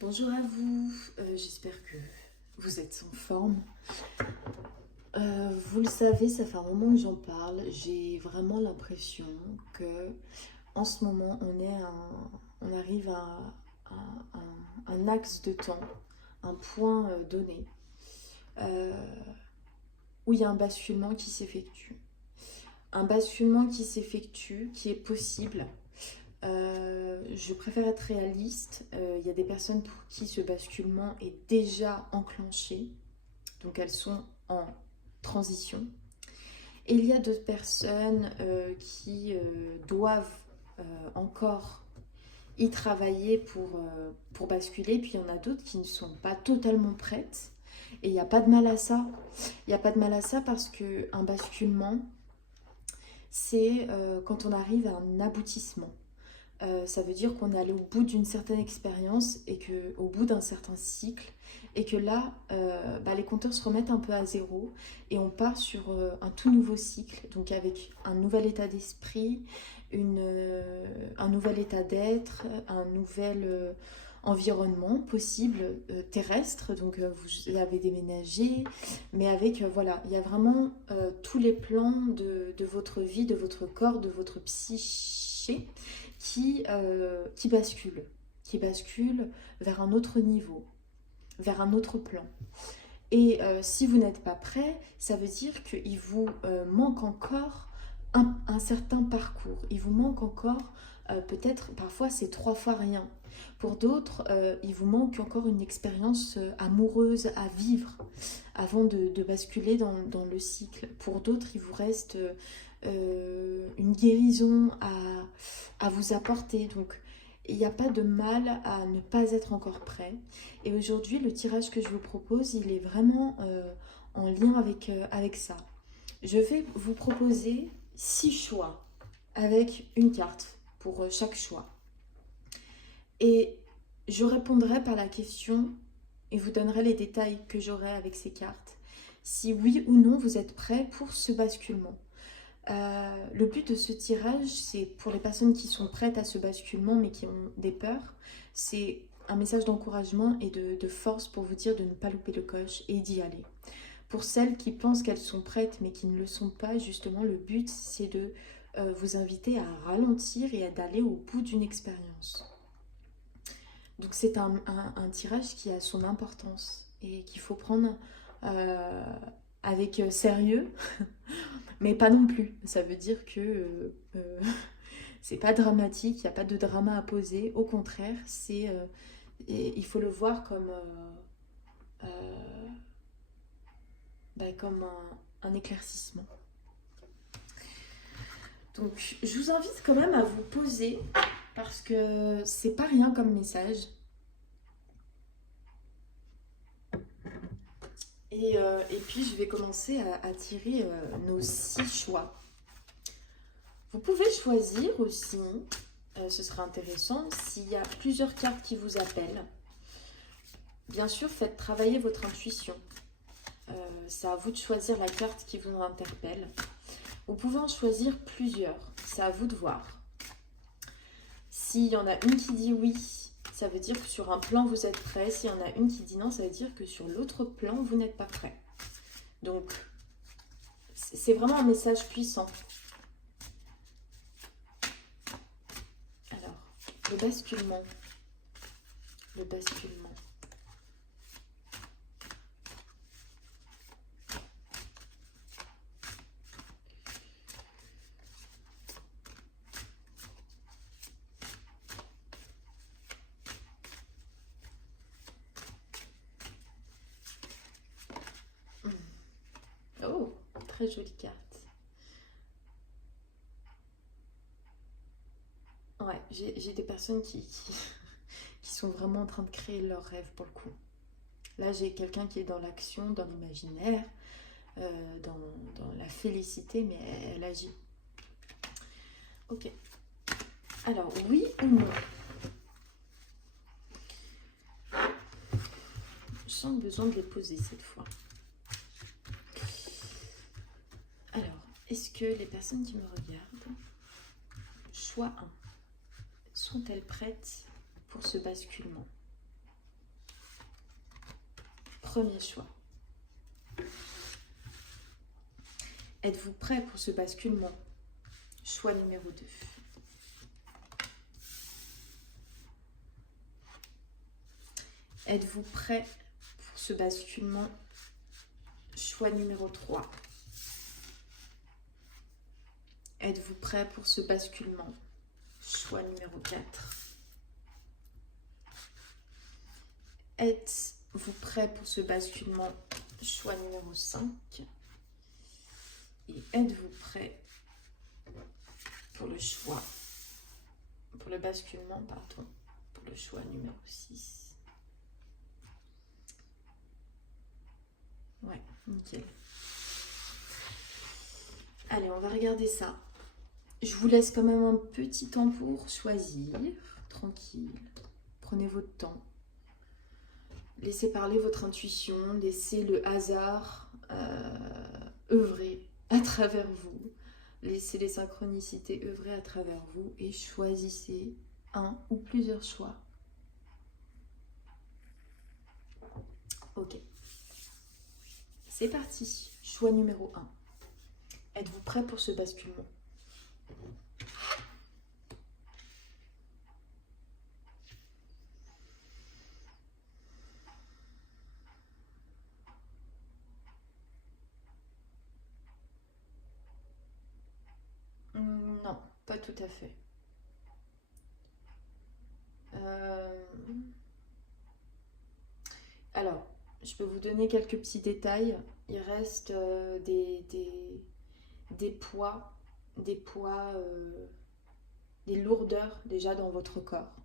Bonjour à vous, j'espère que vous êtes en forme. Vous le savez, ça fait un moment que j'en parle. J'ai vraiment l'impression que en ce moment, on arrive à un axe de temps, un point donné, euh, où il y a un basculement qui s'effectue. Un basculement qui s'effectue, qui est possible. Je préfère être réaliste. Il y a des personnes pour qui ce basculement est déjà enclenché, donc elles sont en transition. Et il y a d'autres personnes qui doivent encore y travailler pour basculer, puis il y en a d'autres qui ne sont pas totalement prêtes. Et il n'y a pas de mal à ça. Il n'y a pas de mal à ça parce qu'un basculement, c'est quand on arrive à un aboutissement. Ça veut dire qu'on est allé au bout d'une certaine expérience et qu'au bout d'un certain cycle, et que là, les compteurs se remettent un peu à zéro et on part sur un tout nouveau cycle, donc avec un nouvel état d'esprit, un nouvel état d'être, un nouvel environnement possible terrestre, donc vous avez déménagé, mais avec, voilà, il y a vraiment tous les plans de votre vie, de votre corps, de votre psyché qui bascule vers un autre niveau, vers un autre plan. Et si vous n'êtes pas prêt, ça veut dire qu'il vous manque encore un certain parcours. Il vous manque encore, peut-être, parfois c'est 3 fois rien. Pour d'autres, il vous manque encore une expérience amoureuse à vivre avant de basculer dans le cycle. Pour d'autres, il vous reste une guérison à vous apporter. Donc, il n'y a pas de mal à ne pas être encore prêt. Et aujourd'hui, le tirage que je vous propose, il est vraiment en lien avec ça. Je vais vous proposer 6 choix avec une carte pour chaque choix. Et je répondrai par la question et vous donnerai les détails que j'aurai avec ces cartes. Si oui ou non vous êtes prêt pour ce basculement. Le but de ce tirage, c'est pour les personnes qui sont prêtes à ce basculement mais qui ont des peurs, c'est un message d'encouragement et de force pour vous dire de ne pas louper le coche et d'y aller. Pour celles qui pensent qu'elles sont prêtes mais qui ne le sont pas, justement, le but, c'est de vous inviter à ralentir et d'aller au bout d'une expérience. Donc c'est un tirage qui a son importance et qu'il faut prendre euh, avec sérieux, mais pas non plus. Ça veut dire que c'est pas dramatique, il n'y a pas de drama à poser. Au contraire, il faut le voir euh, comme un éclaircissement. Donc je vous invite quand même à vous poser parce que c'est pas rien comme message. Et puis je vais commencer à tirer nos 6 choix. Vous pouvez choisir aussi, ce sera intéressant, s'il y a plusieurs cartes qui vous appellent. Bien sûr, faites travailler votre intuition. C'est à vous de choisir la carte qui vous interpelle. Vous pouvez en choisir plusieurs, c'est à vous de voir. S'il y en a une qui dit oui, ça veut dire que sur un plan vous êtes prêt. S'il y en a une qui dit non, ça veut dire que sur l'autre plan vous n'êtes pas prêt. Donc c'est vraiment un message puissant. Alors, le basculement. Le basculement. Oh, très jolie carte. Ouais, j'ai des personnes qui sont vraiment en train de créer leur rêve pour le coup. Là, j'ai quelqu'un qui est dans l'action, dans l'imaginaire, dans la félicité, mais elle agit. Ok. Alors, oui ou non? Je sens le besoin de les poser cette fois. Alors, est-ce que les personnes qui me regardent, choix 1, sont-elles prêtes pour ce basculement? Premier choix. Êtes-vous prêt pour ce basculement? Choix numéro 2. Êtes-vous prêt pour ce basculement? Choix numéro 3. Êtes-vous prêt pour ce basculement? Choix numéro 4. Êtes-vous prêt pour ce basculement? Choix numéro 5. Et êtes-vous prêt pour le choix, pour le basculement, pardon, pour le choix numéro 6? Ouais, nickel. Allez, on va regarder ça. Je vous laisse quand même un petit temps pour choisir. Tranquille. Prenez votre temps. Laissez parler votre intuition. Laissez le hasard œuvrer à travers vous. Laissez les synchronicités œuvrer à travers vous. Et choisissez un ou plusieurs choix. Ok. C'est parti. Choix numéro 1. Êtes-vous prêt pour ce basculement? Non, pas tout à fait. Alors, je peux vous donner quelques petits détails. Il reste des poids, des lourdeurs déjà dans votre corps.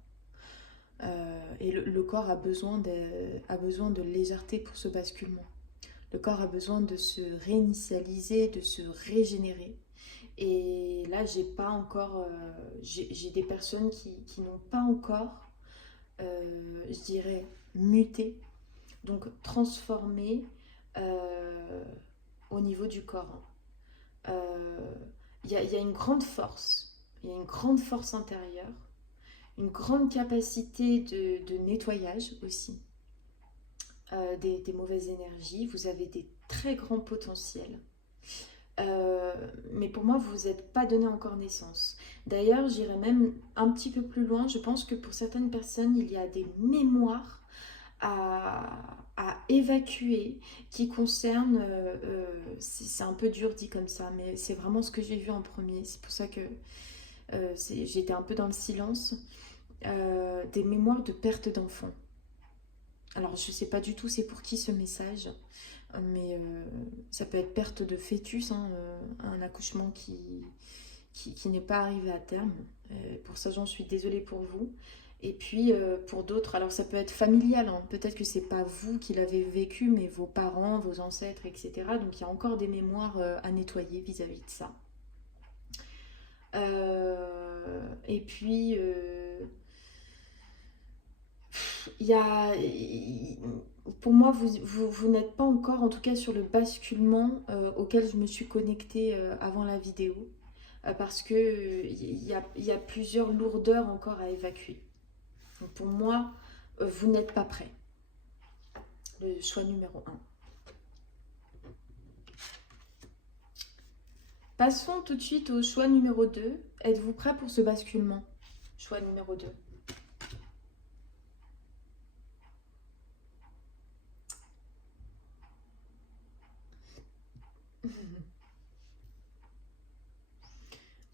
Et le corps a besoin de légèreté pour ce basculement. Le corps a besoin de se réinitialiser, de se régénérer. Et là, j'ai pas encore, j'ai des personnes qui n'ont pas encore, je dirais, muté, donc transformé au niveau du corps. Il y a une grande force, il y a une grande force intérieure, une grande capacité de nettoyage aussi des mauvaises énergies. Vous avez des très grands potentiels. Mais pour moi, vous n'êtes pas donné encore naissance. D'ailleurs, j'irai même un petit peu plus loin. Je pense que pour certaines personnes, il y a des mémoires à évacuer qui concernent, c'est un peu dur dit comme ça, mais c'est vraiment ce que j'ai vu en premier. C'est pour ça que j'étais un peu dans le silence. Des mémoires de perte d'enfant. Alors, je ne sais pas du tout c'est pour qui ce message, mais ça peut être perte de fœtus, hein, un accouchement qui n'est pas arrivé à terme. Pour ça, j'en suis désolée pour vous. Et puis, pour d'autres, alors ça peut être familial, hein. Peut-être que c'est pas vous qui l'avez vécu, mais vos parents, vos ancêtres, etc. Donc, il y a encore des mémoires à nettoyer vis-à-vis de ça. Et puis... pour moi, vous n'êtes pas encore, en tout cas sur le basculement auquel je me suis connectée avant la vidéo, parce que il y a plusieurs lourdeurs encore à évacuer. Donc pour moi, vous n'êtes pas prêt. Le choix numéro 1. Passons tout de suite au choix numéro 2. Êtes-vous prêt pour ce basculement? Choix numéro 2.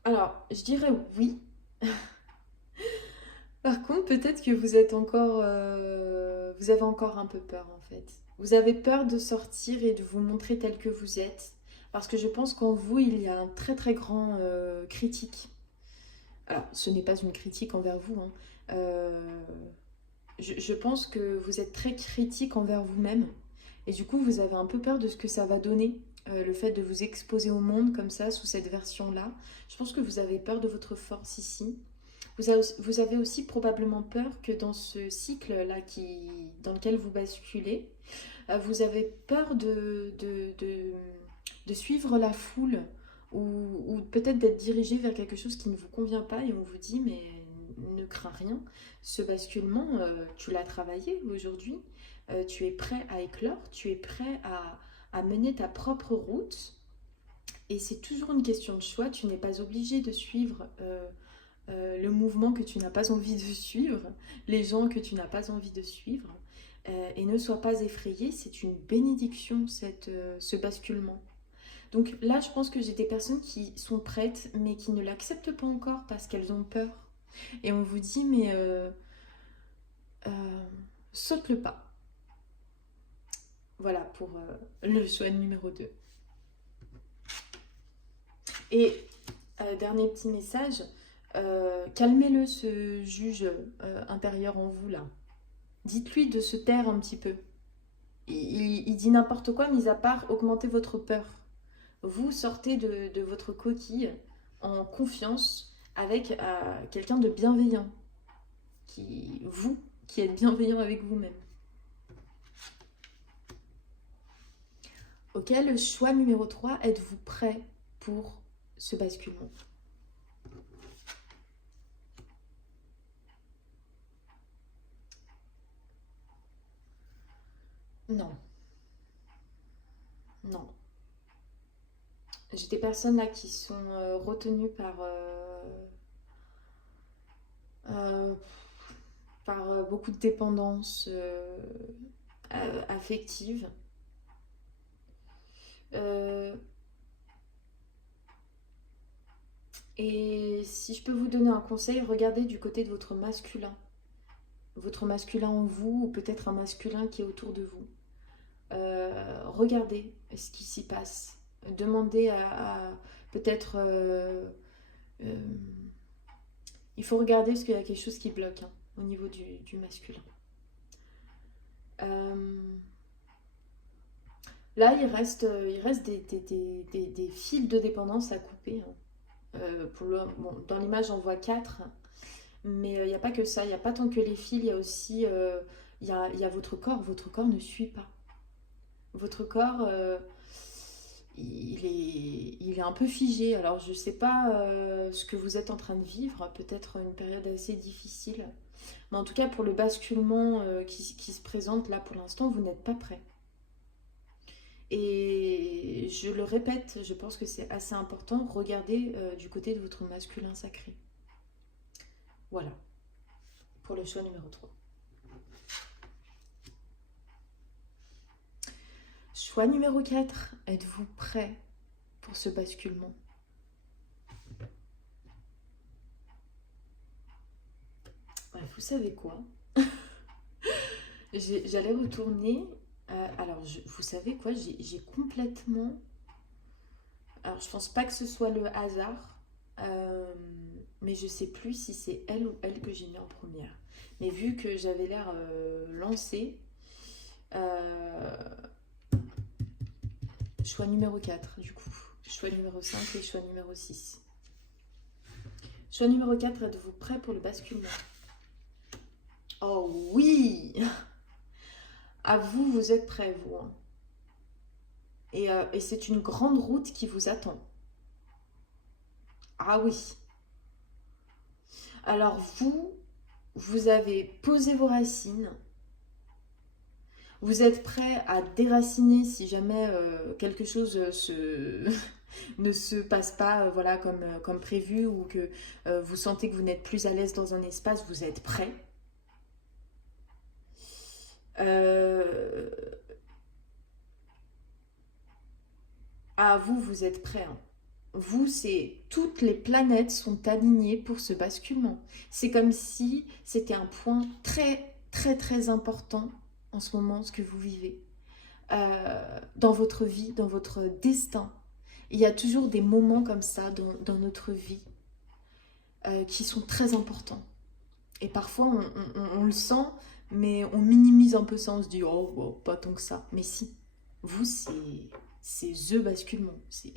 Alors, je dirais oui. Par contre, peut-être que vous êtes encore, vous avez encore un peu peur en fait. Vous avez peur de sortir et de vous montrer tel que vous êtes. Parce que je pense qu'en vous, il y a un très très grand critique. Alors, ce n'est pas une critique envers vous, hein. Je pense que vous êtes très critique envers vous-même. Et du coup, vous avez un peu peur de ce que ça va donner. Le fait de vous exposer au monde comme ça, sous cette version-là. Je pense que vous avez peur de votre force ici. Vous avez aussi probablement peur que dans ce cycle-là dans lequel vous basculez, vous avez peur de suivre la foule ou peut-être d'être dirigé vers quelque chose qui ne vous convient pas et on vous dit mais ne crains rien. Ce basculement, tu l'as travaillé aujourd'hui. Tu es prêt à éclore, tu es prêt à mener ta propre route. Et c'est toujours une question de choix. Tu n'es pas obligé de suivre le mouvement que tu n'as pas envie de suivre, les gens que tu n'as pas envie de suivre. Et ne sois pas effrayé, c'est une bénédiction, ce basculement. Donc là, je pense que j'ai des personnes qui sont prêtes, mais qui ne l'acceptent pas encore parce qu'elles ont peur. Et on vous dit, mais saute le pas. Voilà pour le choix numéro 2. Et dernier petit message, calmez-le, ce juge intérieur en vous là. Dites-lui de se taire un petit peu. Il dit n'importe quoi, mis à part augmenter votre peur. Vous sortez de votre coquille en confiance avec quelqu'un de bienveillant. Qui êtes bienveillant avec vous-même. Ok, le choix numéro 3, êtes-vous prêt pour ce basculement? Non. Non. J'ai des personnes là qui sont retenues euh, par beaucoup de dépendance affective. Et si je peux vous donner un conseil, regardez du côté de votre masculin. Votre masculin en vous, ou peut-être un masculin qui est autour de vous. Regardez ce qui s'y passe. Demandez à peut-être... il faut regarder parce qu'il y a quelque chose qui bloque au niveau du masculin. Là, il reste des fils de dépendance à couper. Bon, dans l'image, on voit 4. Mais il n'y a pas que ça. Il n'y a pas tant que les fils. Il y a aussi il y a votre corps. Votre corps ne suit pas. Votre corps, il est un peu figé. Alors, je ne sais pas ce que vous êtes en train de vivre. Peut-être une période assez difficile. Mais en tout cas, pour le basculement qui se présente là pour l'instant, vous n'êtes pas prêt. Et je le répète, je pense que c'est assez important. Regardez du côté de votre masculin sacré. Voilà, pour le choix numéro 3. Choix numéro 4, êtes-vous prêt pour ce basculement? Ouais, vous savez quoi? J'allais retourner. Alors, vous savez quoi? J'ai complètement... Alors, je pense pas que ce soit le hasard. Mais je sais plus si c'est elle ou elle que j'ai mis en première. Mais vu que j'avais l'air lancée, choix numéro 4 du coup. Choix numéro 5 et choix numéro 6. Choix numéro 4, êtes-vous prêt pour le basculement? Oh oui! À vous, vous êtes prêts, vous. Et c'est une grande route qui vous attend. Ah oui. Alors vous avez posé vos racines. Vous êtes prêt à déraciner si jamais quelque chose ne se passe pas voilà, comme prévu ou que vous sentez que vous n'êtes plus à l'aise dans un espace, vous êtes prêt. Vous êtes prêt. Vous, c'est toutes les planètes sont alignées pour ce basculement. C'est comme si c'était un point très, très, très important en ce moment, ce que vous vivez. Dans votre vie, dans votre destin. Il y a toujours des moments comme ça dans notre vie qui sont très importants. Et parfois, on le sent, mais on minimise un peu ça. On se dit, oh, oh pas tant que ça. Mais si, vous, c'est the basculement. C'est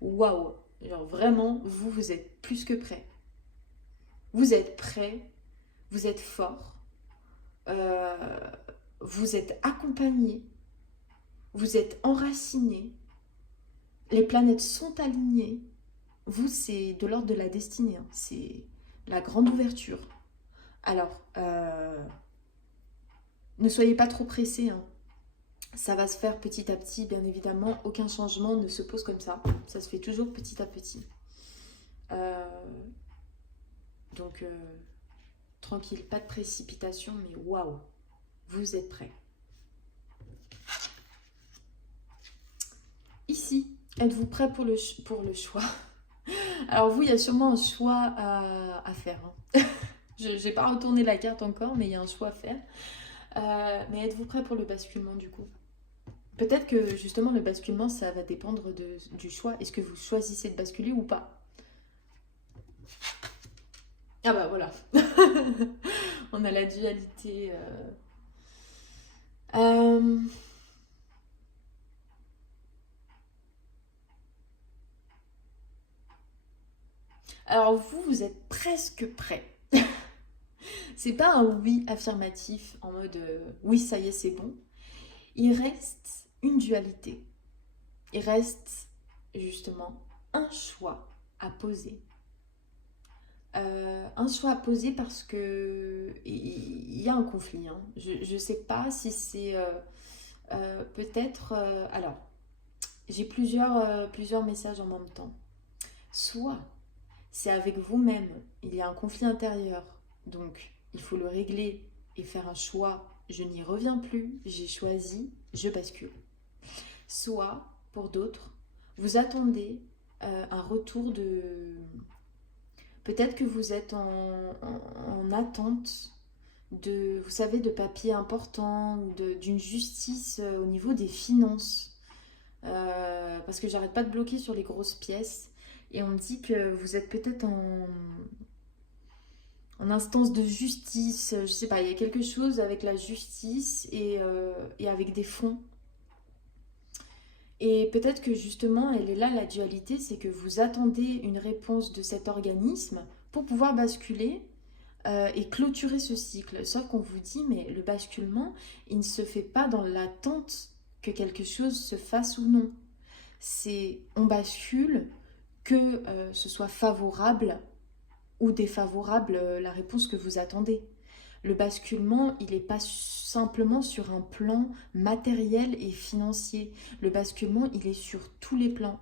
waouh! Genre vraiment, vous êtes plus que prêt. Vous êtes prêt, vous êtes fort, vous êtes accompagné, vous êtes enraciné, les planètes sont alignées. Vous, c'est de l'ordre de la destinée. C'est la grande ouverture. Alors, ne soyez pas trop pressés, hein. Ça va se faire petit à petit, bien évidemment. Aucun changement ne se pose comme ça. Ça se fait toujours petit à petit. Donc, tranquille, pas de précipitation, mais waouh, vous êtes prêts. Ici, êtes-vous prêts pour le choix? Alors vous, il y a sûrement un choix à faire, hein. Je n'ai pas retourné la carte encore, mais il y a un choix à faire. Mais êtes-vous prêts pour le basculement du coup? Peut-être que justement le basculement, ça va dépendre du choix. Est-ce que vous choisissez de basculer ou pas? Ah bah voilà. On a la dualité. Alors vous êtes presque prêts. C'est pas un oui affirmatif en mode oui, ça y est, c'est bon. Il reste une dualité. Il reste justement un choix à poser. Un choix à poser parce que il y a un conflit, hein. Je ne sais pas si c'est peut-être... alors, j'ai plusieurs messages en même temps. Soit c'est avec vous-même, il y a un conflit intérieur, donc il faut le régler et faire un choix. Je n'y reviens plus, j'ai choisi, je bascule. Soit, pour d'autres, vous attendez un retour de... Peut-être que vous êtes en attente de, vous savez, de papiers importants ou d'une justice au niveau des finances. Parce que j'arrête pas de bloquer sur les grosses pièces. Et on me dit que vous êtes peut-être en instance de justice. Je sais pas, il y a quelque chose avec la justice et avec des fonds. Et peut-être que justement, elle est là la dualité, c'est que vous attendez une réponse de cet organisme pour pouvoir basculer et clôturer ce cycle. Sauf qu'on vous dit, mais le basculement, il ne se fait pas dans l'attente que quelque chose se fasse ou non. C'est on bascule que ce soit favorable ou défavorable la réponse que vous attendez. Le basculement, il n'est pas simplement sur un plan matériel et financier. Le basculement, il est sur tous les plans.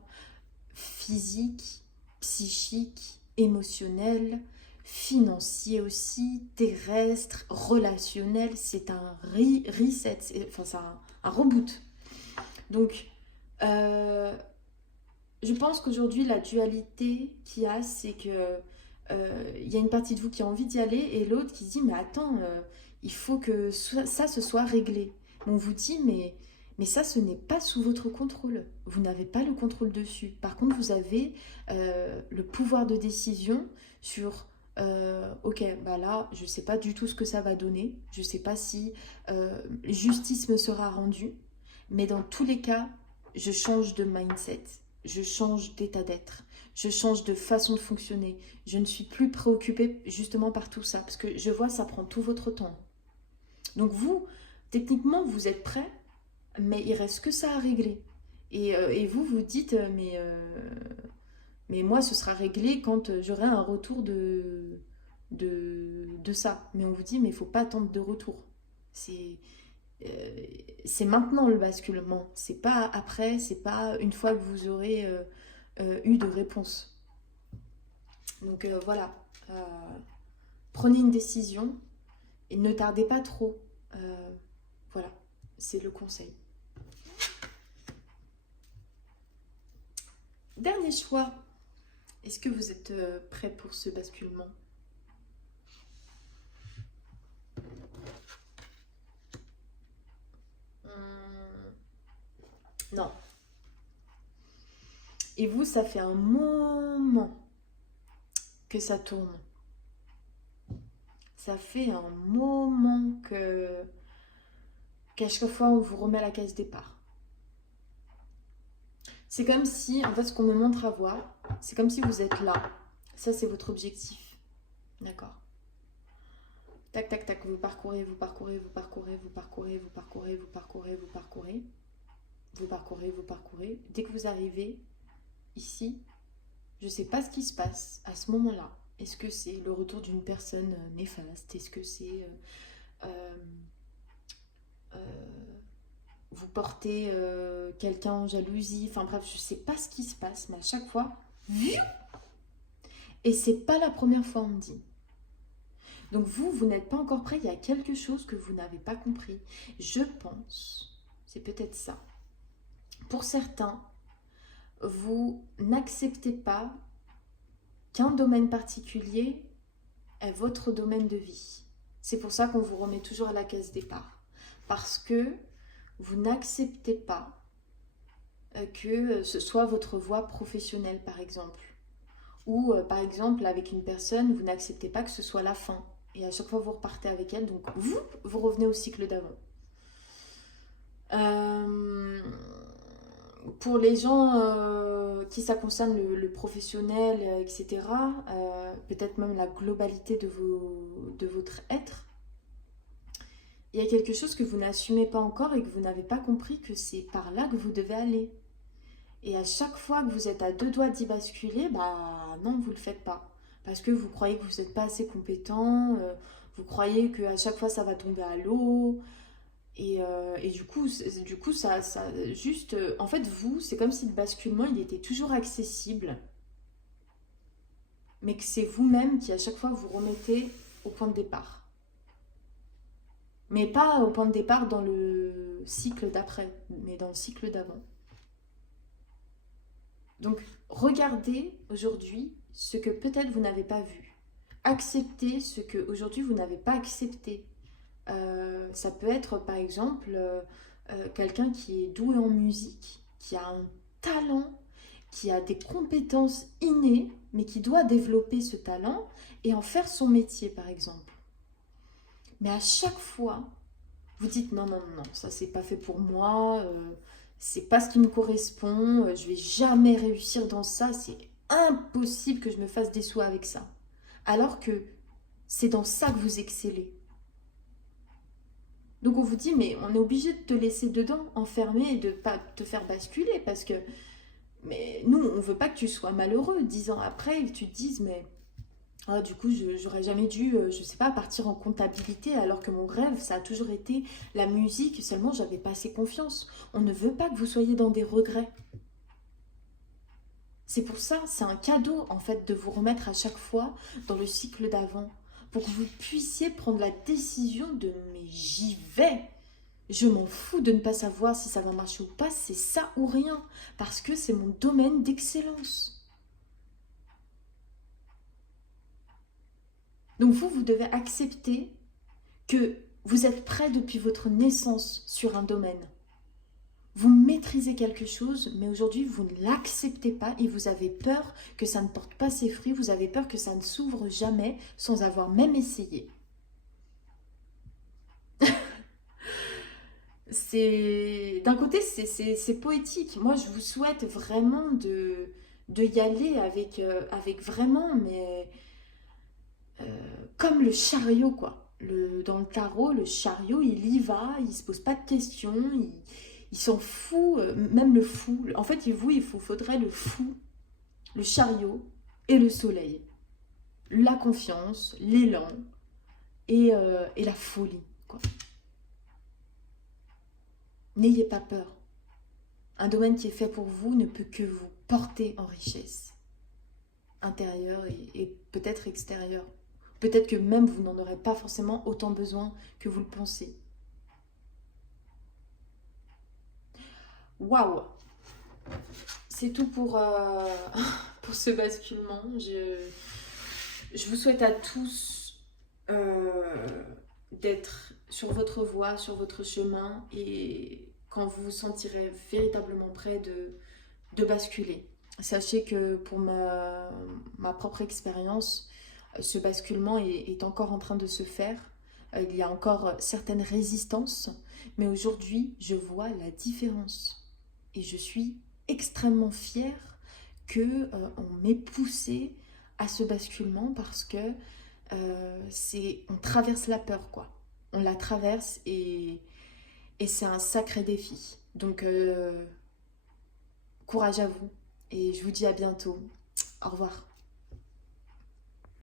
Physique, psychique, émotionnel, financier aussi, terrestre, relationnel. C'est un reset, enfin c'est un reboot. Donc, je pense qu'aujourd'hui, la dualité qu'il y a, c'est que il y a une partie de vous qui a envie d'y aller et l'autre qui se dit mais attends, il faut que ça se soit réglé. On vous dit mais ça ce n'est pas sous votre contrôle, vous n'avez pas le contrôle dessus. Par contre vous avez le pouvoir de décision sur ok bah là je sais pas du tout ce que ça va donner, je sais pas si justice me sera rendue, mais dans tous les cas je change de mindset, je change d'état d'être. Je change de façon de fonctionner. Je ne suis plus préoccupée justement par tout ça. Parce que je vois, ça prend tout votre temps. Donc vous, techniquement, vous êtes prêts, mais il reste que ça à régler. Et vous, vous dites, mais moi, ce sera réglé quand j'aurai un retour de ça. Mais on vous dit, mais il ne faut pas attendre de retour. C'est maintenant le basculement. C'est pas après, c'est pas une fois que vous aurez... eu de réponse. Donc voilà, prenez une décision et ne tardez pas trop. Voilà, c'est le conseil. Dernier choix. Est-ce que vous êtes prêts pour ce basculement? Non. Et vous, ça fait un moment que ça tourne. Ça fait un moment qu'à chaque fois, on vous remet à la case départ. C'est comme si, en fait, ce qu'on me montre à voir, c'est comme si vous êtes là. Ça, c'est votre objectif. D'accord? Tac, tac, tac, vous parcourez, vous parcourez, vous parcourez, vous parcourez, vous parcourez, vous parcourez, vous parcourez. Vous parcourez, vous parcourez. Dès que vous arrivez ici, je ne sais pas ce qui se passe à ce moment-là. Est-ce que c'est le retour d'une personne néfaste? Est-ce que c'est euh, euh, vous portez quelqu'un en jalousie? Enfin bref, je ne sais pas ce qui se passe, mais à chaque fois, et c'est pas la première fois, on me dit. Donc vous n'êtes pas encore prêt, il y a quelque chose que vous n'avez pas compris. Je pense, c'est peut-être ça. Pour certains, vous n'acceptez pas qu'un domaine particulier est votre domaine de vie. C'est pour ça qu'on vous remet toujours à la case départ. Parce que vous n'acceptez pas que ce soit votre voie professionnelle, par exemple. Ou, par exemple, avec une personne, vous n'acceptez pas que ce soit la fin. Et à chaque fois, vous repartez avec elle. Donc, vous revenez au cycle d'avant. Pour les gens qui ça concerne le professionnel, etc., peut-être même la globalité de votre être, il y a quelque chose que vous n'assumez pas encore et que vous n'avez pas compris que c'est par là que vous devez aller. Et à chaque fois que vous êtes à deux doigts d'y basculer, bah non, vous ne le faites pas. Parce que vous croyez que vous n'êtes pas assez compétent, vous croyez qu'à chaque fois ça va tomber à l'eau. Et du coup, ça juste... en fait, vous, c'est comme si le basculement, il était toujours accessible. Mais que c'est vous-même qui, à chaque fois, vous remettez au point de départ. Mais pas au point de départ dans le cycle d'après, mais dans le cycle d'avant. Donc, regardez aujourd'hui ce que peut-être vous n'avez pas vu. Acceptez ce que aujourd'hui vous n'avez pas accepté. Ça peut être par exemple quelqu'un qui est doué en musique, qui a un talent, qui a des compétences innées, mais qui doit développer ce talent et en faire son métier par exemple. Mais à chaque fois, vous dites non, non, non, ça c'est pas fait pour moi, c'est pas ce qui me correspond, je vais jamais réussir dans ça, c'est impossible que je me fasse des sous avec ça. Alors que c'est dans ça que vous excellez. Donc on vous dit, mais on est obligé de te laisser dedans, enfermé et de pas te faire basculer parce que mais nous, on veut pas que tu sois malheureux. 10 ans après, ils te disent, mais ah, du coup, j'aurais jamais dû, je sais pas, partir en comptabilité alors que mon rêve, ça a toujours été la musique, seulement j'avais pas assez confiance. On ne veut pas que vous soyez dans des regrets. C'est pour ça, c'est un cadeau en fait de vous remettre à chaque fois dans le cycle d'avant pour que vous puissiez prendre la décision de mais j'y vais. Je m'en fous de ne pas savoir si ça va marcher ou pas, c'est ça ou rien, parce que c'est mon domaine d'excellence. Donc vous devez accepter que vous êtes prêt depuis votre naissance sur un domaine. Vous maîtrisez quelque chose, mais aujourd'hui vous ne l'acceptez pas et vous avez peur que ça ne porte pas ses fruits, vous avez peur que ça ne s'ouvre jamais sans avoir même essayé. D'un côté c'est poétique. Moi je vous souhaite vraiment de y aller avec vraiment mais comme le chariot quoi. Dans le tarot, le chariot il y va, il se pose pas de questions, il s'en fout, même le fou. En fait faudrait le fou, le chariot et le soleil. La confiance, l'élan et la folie quoi. N'ayez pas peur. Un domaine qui est fait pour vous ne peut que vous porter en richesse intérieure et peut-être extérieure. Peut-être que même vous n'en aurez pas forcément autant besoin que vous le pensez. Waouh! C'est tout pour ce basculement. Je vous souhaite à tous d'être sur votre voie, sur votre chemin et quand vous vous sentirez véritablement prêt de basculer. Sachez que pour ma propre expérience, ce basculement est encore en train de se faire. Il y a encore certaines résistances, mais aujourd'hui, je vois la différence. Et je suis extrêmement fière qu'on m'ait poussé à ce basculement parce que on traverse la peur, quoi. On la traverse et c'est un sacré défi. Donc, courage à vous et je vous dis à bientôt. Au revoir.